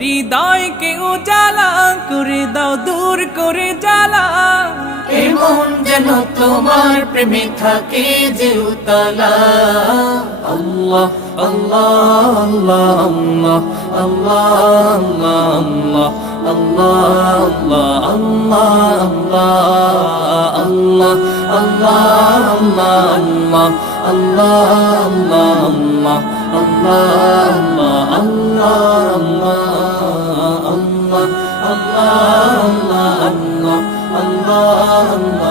হৃদয়কে উজালা করে দাও, দূর করে জ্বালা। এমন যেন তোমার প্রেমে থাকে যে উতলা। আল্লাহ আল্লাহ আল্লাহ আল্লাহ আল্লাহ আল্লাহ আল্লাহ আল্লাহ আল্লাহ আল্লাহ আল্লাহ আল্লাহ আল্লাহ আল্লাহ আল্লাহ আল্লাহ আল্লাহ আল্লাহ আল্লাহ